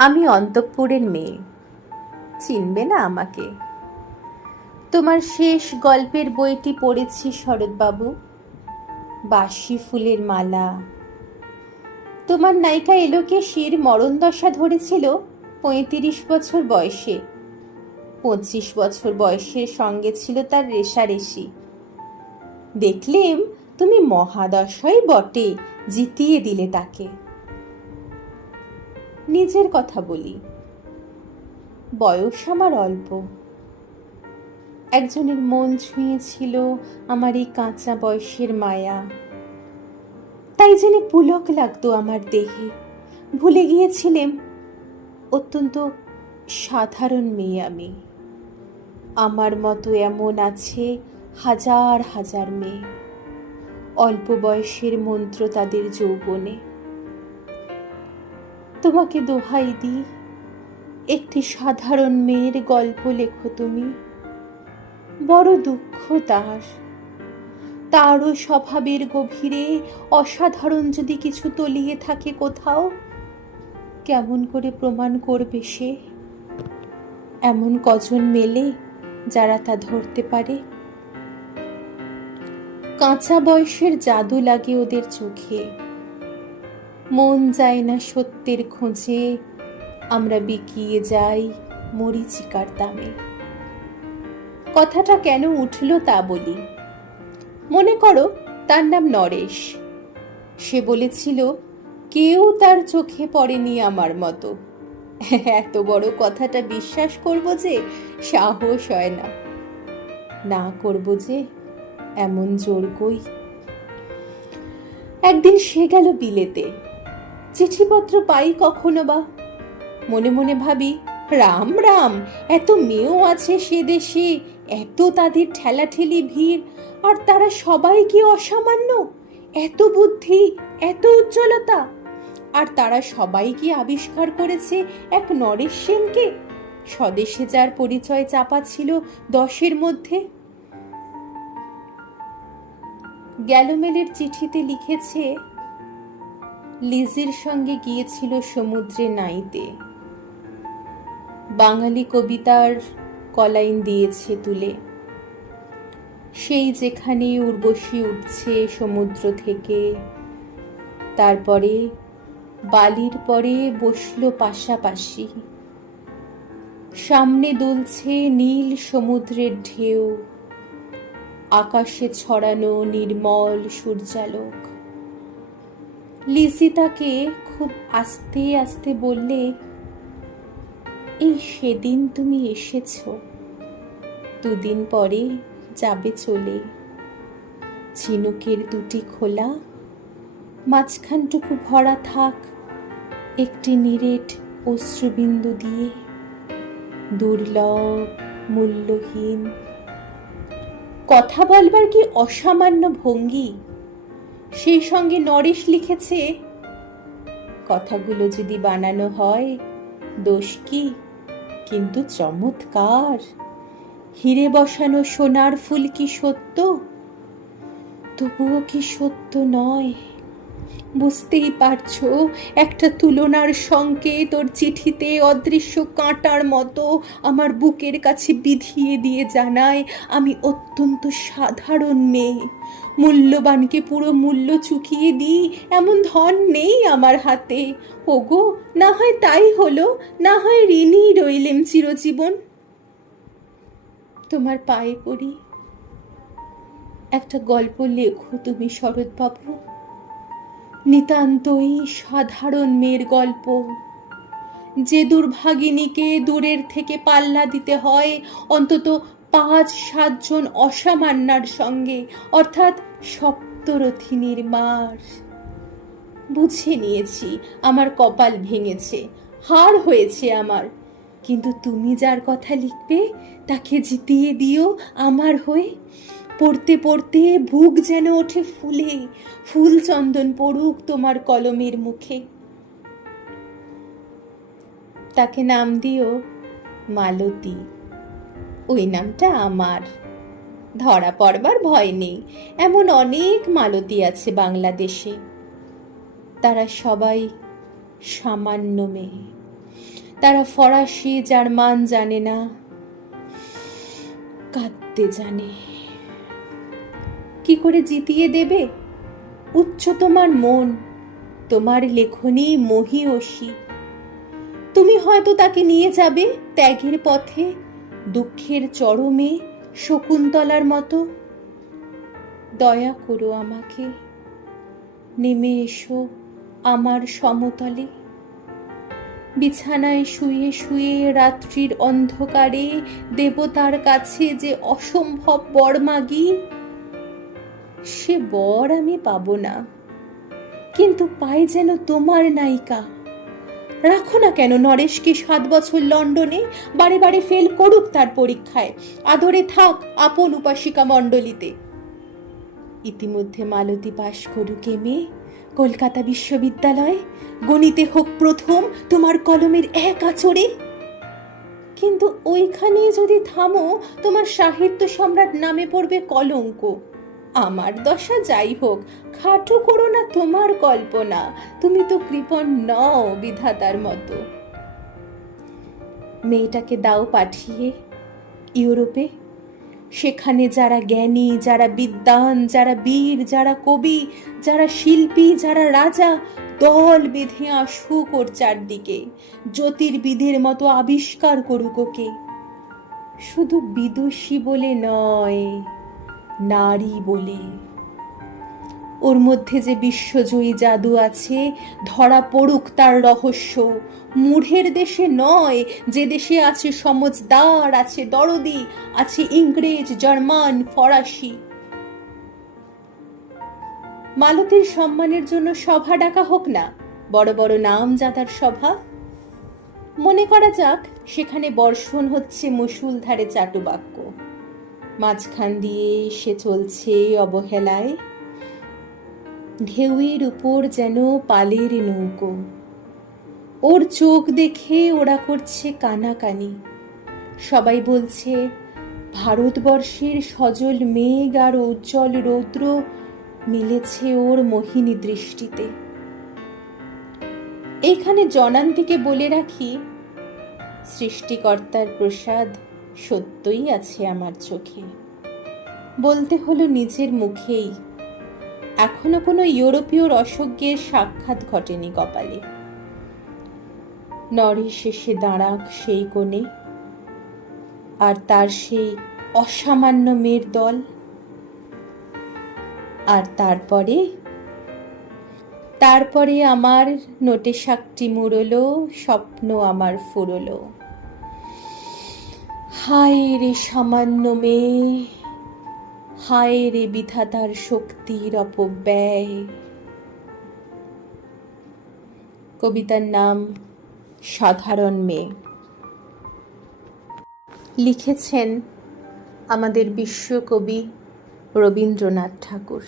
আমি অন্তঃপুরের মেয়ে, চিনবে না আমাকে। তোমার শেষ গল্পের বইটি পড়েছি শরৎবাবু, বাসি ফুলের মালা। তোমার নায়িকা এলোকেশীর মরণ দশা ধরেছিল ৩৫ বছর বয়সে। ২৫ বছর বয়সের সঙ্গে ছিল তার রেশারেশি। দেখলেম তুমি মহাদশাই বটে, জিতিয়ে দিলে তাকে। নিজের কথা বলি, বয়স আমার অল্প। একজনের মন ছুঁয়েছিল আমার এই কাঁচা বয়সের মায়া, তাই জেনে পুলক লাগতো আমার দেহে। ভুলে গিয়েছিলেম অত্যন্ত সাধারণ মেয়ে আমি। আমার মতো এমন আছে হাজার হাজার মেয়ে, অল্প বয়সের মন্ত্র তাদের যৌবনে। তোমাকে দোহাই দিই, একটি সাধারণ মেয়ের গল্প লেখো তুমি। বড় দুঃখ তারও স্বভাবের গভীরে অসাধারণ যদি কিছু তলিয়ে থাকে কোথাও, কেমন করে প্রমাণ করবে সে? এমন কজন মেলে যারা তা ধরতে পারে? কাঁচা বয়সের জাদু লাগে ওদের চোখে। মন যায় না সত্যের খোঁজে, আমরা বিকিয়ে যাই মরীচিকার দামে। কথাটা কেন উঠল তা বলি। মনে করো তার নাম নরেশ। সে বলেছিল কেউ তার চোখে পড়েনি আমার মতো। এত বড় কথাটা বিশ্বাস করব যে সাহস হয় না। না করব যে এমন জোর কই। একদিন সে গেল বিলেতে। চিঠিপত্র পাই কখনো বা। মনে মনে ভাবি, রাম রাম, এত মেয়েও আছে সে দেশে, এত তাদের ঠেলাঠেলি ভিড়, আর তারা সবাই কি অসামান্য? এত বুদ্ধি, এত উজ্জ্বলতা, আর তারা সবাই কি আবিষ্কার করেছে এক নরেশ সেনকে, স্বদেশে যার পরিচয় চাপা ছিল 10-এর মধ্যে। গ্যালোমেলের চিঠিতে লিখেছে লিজির সঙ্গে গিয়েছিল সমুদ্রে নাইতে। বাঙালি কবিতার কলাইন দিয়েছে তুলে। সেই যেখানে উর্বশী উঠছে সমুদ্র থেকে, তারপরে বালির পরে বসলো পাশাপাশি। সামনে দুলছে নীল সমুদ্রের ঢেউ, আকাশে ছড়ানো নির্মল সূর্যালোক। লিজি তাকে খুব আস্তে আস্তে বললে, এই সেদিন তুমি এসেছ, 2 দিন পরে যাবে চলে। ঝিনুকের 2টি খোলা, মাঝখানটুকু ভরা থাক একটি নিরেট অশ্রুবিন্দু দিয়ে, দুর্লভ, মূল্যহীন। কথা বলবার কি অসামান্য ভঙ্গি! সেই সঙ্গে নরেশ লিখেছে, কথাগুলো যদি বানানো হয় দোষ কি, কিন্তু চমৎকার। হিরে বসানো সোনার ফুল কি সত্য? তবুও কি সত্য নয়? বুঝতেই পারছো, একটা তুলনার সংকেত ওর চিঠিতে অদৃশ্য কাঁটার মতো আমার বুকের কাছে বিধিয়ে দিয়ে জানায় আমি অত্যন্ত সাধারণ মেয়ে। মূল্যবানকে পুরো মূল্য চুকিয়ে দিই এমন ধন নেই আমার হাতে। ওগো, না হয় তাই হলো, না হয় ঋণী রইলেম চিরজীবন। তোমার পায়ে পড়ি, একটা গল্প লেখো তুমি শরৎবাবু। নিতান্তই সাধারণ মেয়ের গল্প, যে দুর্ভাগিনীকে দূরের থেকে পাল্লা দিতে হয় অন্তত 5-7 জন অসামান্যার সঙ্গে, অর্থাৎ সপ্তরথিনীর মার। বুঝে নিয়েছি আমার কপাল ভেঙেছে, হার হয়েছে আমার, কিন্তু তুমি যার কথা লিখবে তাকে জিতিয়ে দিও আমার হয়ে। পড়তে পড়তে বুক যেন ওঠে ফুলে, ফুল চন্দন পড়ুক তোমার কলমের মুখে। তাকে নাম দিও মালতী। ওই নামটা আমার, ধরা পড়বার ভয় নেই। এমন অনেক মালতী আছে বাংলাদেশে, তারা সবাই সামান্য মেয়ে, তারা ফরাসি জার্মান জানে না, কাঁদতে জানে। কি করে জিতিয়ে দেবে উচ্চ তোমার মন, তোমার লেখনী মহীয়সী? তুমি হয়তো তাকে নিয়ে যাবে ত্যাগের পথে, দুঃখের চরমে শকুন্তলার মতো। দয়া করো আমাকে, নেমে এসো আমার সমতলে। বিছানায় শুয়ে শুয়ে রাত্রির অন্ধকারে দেবতার কাছে যে অসম্ভব বর মাগি, সে বর আমি পাবো না, কিন্তু পাই যেন তোমার নায়িকা। রাখো না কেন নরেশকে 7 বছর লন্ডনে, বারে বারে ফেল করুক তার পরীক্ষায়, আদরে থাক আপন উপাসিকা মণ্ডলীতে। ইতিমধ্যে মালতী পাশ করুক এমএ কলকাতা বিশ্ববিদ্যালয়, গণিতে হোক প্রথম তোমার কলমের এক আঁচড়ে। কিন্তু ওইখানে যদি থামো, তোমার সাহিত্য সম্রাট নামে পড়বে কলঙ্ক। আমার দশা যাই হোক, খাটো করো না তোমার কল্পনা, তুমি তো কৃপণ নও বিধাতার মতো। মেয়েটাকে দাও পাঠিয়ে ইউরোপে, সেখানে যারা জ্ঞানী, যারা বিদ্বান, যারা বীর, যারা কবি, যারা শিল্পী, যারা রাজা, দল বেঁধে আসুক ওর চারদিকে, জ্যোতির্বিদের মতো আবিষ্কার করুক ওকে। শুধু বিদুষী বলে নয়, নারী বলে। ওর মধ্যে যে বিশ্বজয়ী জাদু আছে, ধরা পড়ুক তার রহস্য। মূঢ়ের দেশে নয়, যে দেশে আছে সমজদার, আছে দরদি, আছে ইংরেজ, জার্মান, ফরাসি। মালতীর সম্মানের জন্য সভা ডাকা হোক না, বড় বড় নামজাদার সভা। মনে করা যাক সেখানে বর্ষণ হচ্ছে মুষলধারে চাটুবাক্য, মাঝখান দিয়ে সে চলছে অবহেলায়, ঢেউয়ের উপর যেন পালের নৌকো। ওর চোখ দেখে ওরা করছে কানাকানি। সবাই বলছে ভারতবর্ষের সজল মেঘ আর উজ্জ্বল রৌদ্র মিলেছে ওর মোহিনী দৃষ্টিতে। এইখানে জনান্তিকে বলে রাখি, সৃষ্টিকর্তার প্রসাদ সত্যই আছে আমার চোখে। বলতে হলো নিজের মুখেই, এখনো কোনো ইউরোপীয় রসজ্ঞের সাক্ষাৎ ঘটেনি কপালে। নরেশ এসে দাঁড়াক সেই কোণে, আর তার সেই অসামান্য মেয়ের দল। আর তারপরে আমার নোটে শাকটি মুড়লো, স্বপ্ন আমার ফুরলো। হায় রে সামান্য মেয়ে, হায় রে বিধাতার শক্তির অপব্যয়। কবিতার নাম সাধারণ মেয়ে। লিখেছেন আমাদের বিশ্বকবি রবীন্দ্রনাথ ঠাকুর।